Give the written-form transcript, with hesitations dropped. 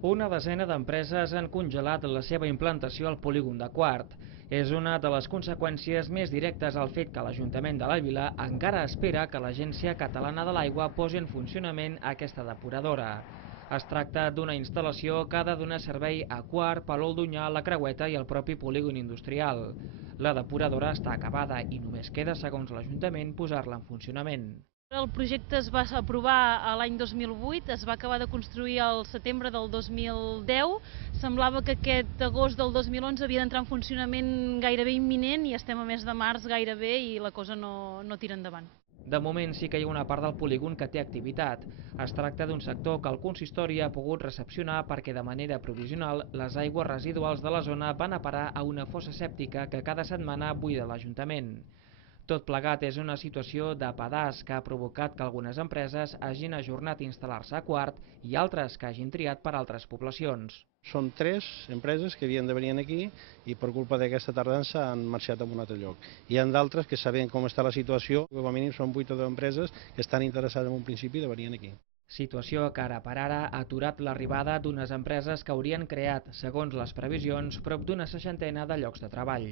Una desena d'empreses han congelat la seva implantació al polígon de Quart. És una de les conseqüències més directes al fet que l'Ajuntament de l'Àvila encara espera que l'Agència Catalana de l'Aigua posi en funcionament aquesta depuradora. Es tracta d'una instal·lació que ha de donar servei a Quart, Palol d'Onyar, la Creueta i el propi polígon industrial. La depuradora està acabada i només queda, segons l'Ajuntament, posar-la en funcionament. El projecte es va aprovar l'any 2008, es va acabar de construir al setembre del 2010. Semblava que aquest agost del 2011 havia d'entrar en funcionament gairebé imminent i estem a mes de març gairebé i la cosa no tira endavant. De moment sí que hi ha una part del polígon que té activitat. Es tracta d'un sector que el consistori ha pogut recepcionar perquè de manera provisional les aigües residuals de la zona van a parar a una fossa sèptica que cada setmana buida l'Ajuntament. Tot plegat és una situació de pedaç que ha provocat que algunes empreses hagin ajornat instal·lar-se a Quart i altres que hagin triat per altres poblacions. Són 3 empreses que havien de venir aquí i per culpa d'aquesta tardança han marxat a un altre lloc. Hi ha d'altres que sabent com està la situació, com a mínim són 8 o 10 empreses que estan interessades en un principi de venir aquí. Situació que ara per ara ha aturat l'arribada d'unes empreses que haurien creat, segons les previsions, prop d'una 60ena de llocs de treball.